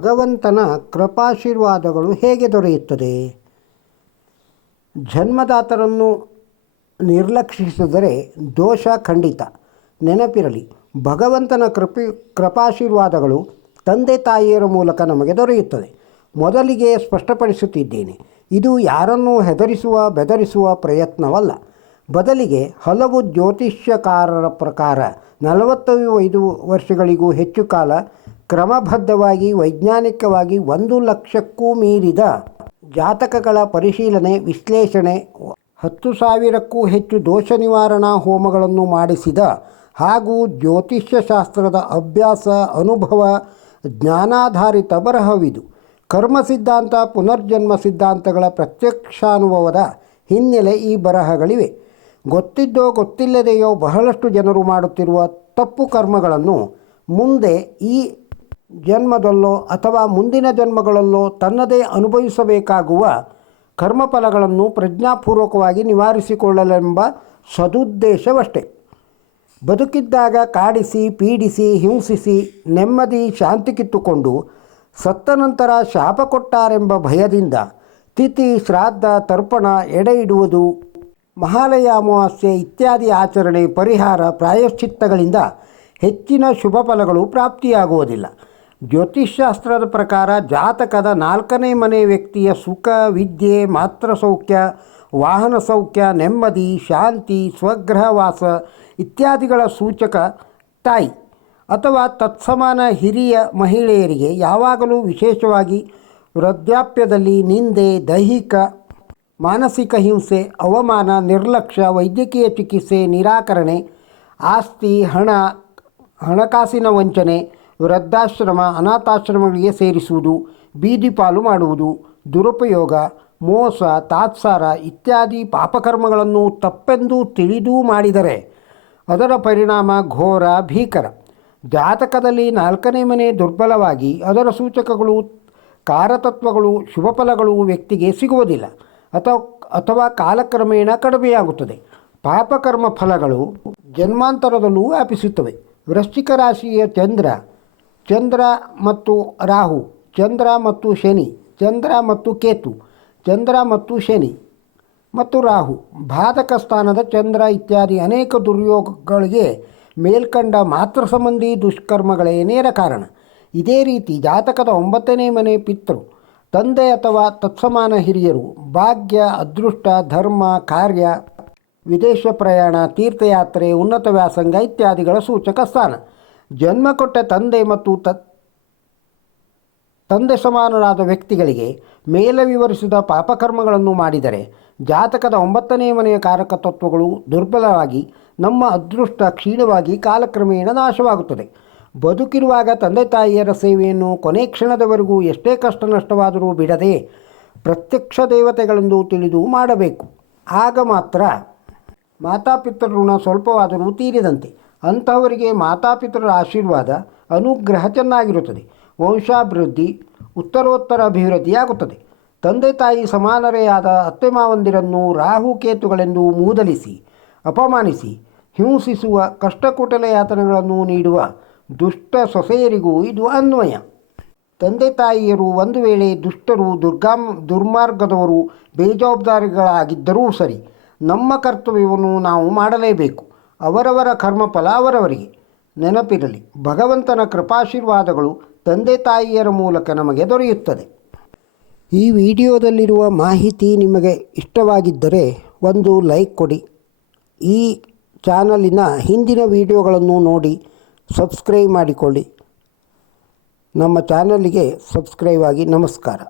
ಭಗವಂತನ ಕೃಪಾಶೀರ್ವಾದಗಳು ಹೇಗೆ ದೊರೆಯುತ್ತದೆ? ಜನ್ಮದಾತರನ್ನು ನಿರ್ಲಕ್ಷಿಸಿದರೆ ದೋಷ ಖಂಡಿತ. ನೆನಪಿರಲಿ, ಭಗವಂತನ ಕೃಪಾಶೀರ್ವಾದಗಳು ತಂದೆ ತಾಯಿಯರ ಮೂಲಕ ನಮಗೆ ದೊರೆಯುತ್ತದೆ. ಮೊದಲಿಗೆ ಸ್ಪಷ್ಟಪಡಿಸುತ್ತಿದ್ದೇನೆ, ಇದು ಯಾರನ್ನೂ ಹೆದರಿಸುವ ಬೆದರಿಸುವ ಪ್ರಯತ್ನವಲ್ಲ. ಬದಲಿಗೆ ಹಲವು ಜ್ಯೋತಿಷ್ಯಕಾರರ ಪ್ರಕಾರ 45 ವರ್ಷಗಳಿಗೂ ಹೆಚ್ಚು ಕಾಲ ಕ್ರಮಬದ್ಧವಾಗಿ ವೈಜ್ಞಾನಿಕವಾಗಿ 1,00,000ಕ್ಕೂ ಮೀರಿದ ಜಾತಕಗಳ ಪರಿಶೀಲನೆ, ವಿಶ್ಲೇಷಣೆ, 10,000ಕ್ಕೂ ಹೆಚ್ಚು ದೋಷ ನಿವಾರಣಾ ಹೋಮಗಳನ್ನು ಮಾಡಿಸಿದ ಹಾಗೂ ಜ್ಯೋತಿಷ್ಯಶಾಸ್ತ್ರದ ಅಭ್ಯಾಸ, ಅನುಭವ, ಜ್ಞಾನಾಧಾರಿತ ಬರಹವಿದು. ಕರ್ಮ ಸಿದ್ಧಾಂತ, ಪುನರ್ಜನ್ಮ ಸಿದ್ಧಾಂತಗಳ ಪ್ರತ್ಯಕ್ಷಾನುಭವದ ಹಿನ್ನೆಲೆ ಈ ಬರಹಗಳಿವೆ. ಗೊತ್ತಿದ್ದೋ ಗೊತ್ತಿಲ್ಲದೆಯೋ ಬಹಳಷ್ಟು ಜನರು ಮಾಡುತ್ತಿರುವ ತಪ್ಪು ಕರ್ಮಗಳನ್ನು ಮುಂದೆ ಈ ಜನ್ಮದಲ್ಲೋ ಅಥವಾ ಮುಂದಿನ ಜನ್ಮಗಳಲ್ಲೋ ತನ್ನದೇ ಅನುಭವಿಸಬೇಕಾಗುವ ಕರ್ಮಫಲಗಳನ್ನು ಪ್ರಜ್ಞಾಪೂರ್ವಕವಾಗಿ ನಿವಾರಿಸಿಕೊಳ್ಳಲೆಂಬ ಸದುದ್ದೇಶವಷ್ಟೇ. ಬದುಕಿದ್ದಾಗ ಕಾಡಿಸಿ, ಪೀಡಿಸಿ, ಹಿಂಸಿಸಿ, ನೆಮ್ಮದಿ, ಶಾಂತಿ ಕಿತ್ತುಕೊಂಡು ಸತ್ತ ನಂತರ ಶಾಪ ಕೊಟ್ಟಾರೆಂಬ ಭಯದಿಂದ ತಿಥಿ, ಶ್ರಾದ್ದ, ತರ್ಪಣ, ಎಡೆ ಇಡುವುದು, ಮಹಾಲಯ ಅಮಾವಾಸ್ಯೆ ಇತ್ಯಾದಿ ಆಚರಣೆ, ಪರಿಹಾರ, ಪ್ರಾಯಶ್ಚಿತ್ತಗಳಿಂದ ಹೆಚ್ಚಿನ ಶುಭ ಫಲಗಳು ಪ್ರಾಪ್ತಿಯಾಗುವುದಿಲ್ಲ. ಜ್ಯೋತಿಷ್ಶಾಸ್ತ್ರದ ಪ್ರಕಾರ ಜಾತಕದ 4ನೇ ಮನೆ ವ್ಯಕ್ತಿಯ ಸುಖ, ವಿದ್ಯೆ, ಮಾತೃಸೌಖ್ಯ, ವಾಹನ ಸೌಖ್ಯ, ನೆಮ್ಮದಿ, ಶಾಂತಿ, ಸ್ವಗೃಹವಾಸ ಇತ್ಯಾದಿಗಳ ಸೂಚಕ ತಾಯಿ ಅಥವಾ ತತ್ಸಮಾನ ಹಿರಿಯ ಮಹಿಳೆಯರಿಗೆ ಯಾವಾಗಲೂ ವಿಶೇಷವಾಗಿ ವೃದ್ಧಾಪ್ಯದಲ್ಲಿ ನಿಂದೆ, ದೈಹಿಕ ಮಾನಸಿಕ ಹಿಂಸೆ, ಅವಮಾನ, ನಿರ್ಲಕ್ಷ್ಯ, ವೈದ್ಯಕೀಯ ಚಿಕಿತ್ಸೆ ನಿರಾಕರಣೆ, ಆಸ್ತಿ, ಹಣಕಾಸಿನ ವಂಚನೆ, ವೃದ್ಧಾಶ್ರಮ, ಅನಾಥಾಶ್ರಮಗಳಿಗೆ ಸೇರಿಸುವುದು, ಬೀದಿ ಪಾಲು ಮಾಡುವುದು, ದುರುಪಯೋಗ, ಮೋಸ, ತಾತ್ಸಾರ ಇತ್ಯಾದಿ ಪಾಪಕರ್ಮಗಳನ್ನು ತಪ್ಪೆಂದು ತಿಳಿದೂ ಮಾಡಿದರೆ ಅದರ ಪರಿಣಾಮ ಘೋರ, ಭೀಕರ. ಜಾತಕದಲ್ಲಿ 4ನೇ ಮನೆ ದುರ್ಬಲವಾಗಿ ಅದರ ಸೂಚಕಗಳು, ಕಾರತತ್ವಗಳು, ಶುಭಫಲಗಳು ವ್ಯಕ್ತಿಗೆ ಸಿಗುವುದಿಲ್ಲ ಅಥವಾ ಕಾಲಕ್ರಮೇಣ ಕಡಿಮೆಯಾಗುತ್ತದೆ. ಪಾಪಕರ್ಮ ಫಲಗಳು ಜನ್ಮಾಂತರದಲ್ಲೂ ವ್ಯಾಪಿಸುತ್ತವೆ. ವೃಶ್ಚಿಕ ರಾಶಿಯ ಚಂದ್ರ ಮತ್ತು ರಾಹು, ಚಂದ್ರ ಮತ್ತು ಶನಿ, ಚಂದ್ರ ಮತ್ತು ಕೇತು, ಚಂದ್ರ ಮತ್ತು ಶನಿ ಮತ್ತು ರಾಹು, ಬಾಧಕ ಸ್ಥಾನದ ಚಂದ್ರ ಇತ್ಯಾದಿ ಅನೇಕ ದುರ್ಯೋಗಗಳಿಗೆ ಮೇಲ್ಕಂಡ ಮಾತೃ ಸಂಬಂಧಿ ದುಷ್ಕರ್ಮಗಳೇ ನೇರ ಕಾರಣ. ಇದೇ ರೀತಿ ಜಾತಕದ 9ನೇ ಮನೆ ಪಿತೃ, ತಂದೆ ಅಥವಾ ತತ್ಸಮಾನ ಹಿರಿಯರು, ಭಾಗ್ಯ, ಅದೃಷ್ಟ, ಧರ್ಮ, ಕಾರ್ಯ, ವಿದೇಶ ಪ್ರಯಾಣ, ತೀರ್ಥಯಾತ್ರೆ, ಉನ್ನತ ವ್ಯಾಸಂಗ ಇತ್ಯಾದಿಗಳ ಸೂಚಕ ಸ್ಥಾನ. ಜನ್ಮ ಕೊಟ್ಟ ತಂದೆ ಮತ್ತು ತಂದೆ ಸಮಾನರಾದ ವ್ಯಕ್ತಿಗಳಿಗೆ ಮೇಲೆ ವಿವರಿಸಿದ ಪಾಪಕರ್ಮಗಳನ್ನು ಮಾಡಿದರೆ ಜಾತಕದ 9ನೇ ಮನೆಯ ಕಾರಕತತ್ವಗಳು ದುರ್ಬಲವಾಗಿ ನಮ್ಮ ಅದೃಷ್ಟ ಕ್ಷೀಣವಾಗಿ ಕಾಲಕ್ರಮೇಣ ನಾಶವಾಗುತ್ತದೆ. ಬದುಕಿರುವಾಗ ತಂದೆ ತಾಯಿಯರ ಸೇವೆಯನ್ನು ಕೊನೆ ಕ್ಷಣದವರೆಗೂ ಎಷ್ಟೇ ಕಷ್ಟ ನಷ್ಟವಾದರೂ ಬಿಡದೆ ಪ್ರತ್ಯಕ್ಷ ದೇವತೆಗಳೆಂದು ತಿಳಿದು ಮಾಡಬೇಕು. ಆಗ ಮಾತ್ರ ಮಾತಾಪಿತೃ ಋಣ ಸ್ವಲ್ಪವಾದರೂ ತೀರಿದಂತೆ. ಅಂಥವರಿಗೆ ಮಾತಾಪಿತೃರ ಆಶೀರ್ವಾದ, ಅನುಗ್ರಹ ಚೆನ್ನಾಗಿರುತ್ತದೆ. ವಂಶಾಭಿವೃದ್ಧಿ, ಉತ್ತರೋತ್ತರ ಅಭಿವೃದ್ಧಿಯಾಗುತ್ತದೆ. ತಂದೆ ತಾಯಿ ಸಮಾನರೇ ಆದ ಅತ್ತೆ ಮಾವಂದಿರನ್ನು ರಾಹು ಕೇತುಗಳೆಂದು ಮೂದಲಿಸಿ, ಅಪಮಾನಿಸಿ, ಹಿಂಸಿಸುವ, ಕಷ್ಟಕುಟಲ ಯಾತನೆಗಳನ್ನು ನೀಡುವ ದುಷ್ಟ ಸೊಸೆಯರಿಗೂ ಇದು ಅನ್ವಯ. ತಂದೆ ತಾಯಿಯರು ಒಂದು ವೇಳೆ ದುಷ್ಟರು, ದುರ್ಮಾರ್ಗದವರು, ಬೇಜವಾಬ್ದಾರಿಗಳಾಗಿದ್ದರೂ ಸರಿ, ನಮ್ಮ ಕರ್ತವ್ಯವನ್ನು ನಾವು ಮಾಡಲೇಬೇಕು. ಅವರವರ ಕರ್ಮಫಲ ಅವರವರಿಗೆ. ನೆನಪಿರಲಿ, ಭಗವಂತನ ಕೃಪಾಶೀರ್ವಾದಗಳು ತಂದೆ ತಾಯಿಯರ ಮೂಲಕ ನಮಗೆ ದೊರೆಯುತ್ತದೆ. ಈ ವಿಡಿಯೋದಲ್ಲಿರುವ ಮಾಹಿತಿ ನಿಮಗೆ ಇಷ್ಟವಾಗಿದ್ದರೆ ಒಂದು ಲೈಕ್ ಕೊಡಿ. ಈ ಚಾನಲಿನ ಹಿಂದಿನ ವಿಡಿಯೋಗಳನ್ನು ನೋಡಿ ಸಬ್ಸ್ಕ್ರೈಬ್ ಮಾಡಿಕೊಳ್ಳಿ. ನಮ್ಮ ಚಾನಲಿಗೆ ಸಬ್ಸ್ಕ್ರೈಬ್ ಆಗಿ. ನಮಸ್ಕಾರ.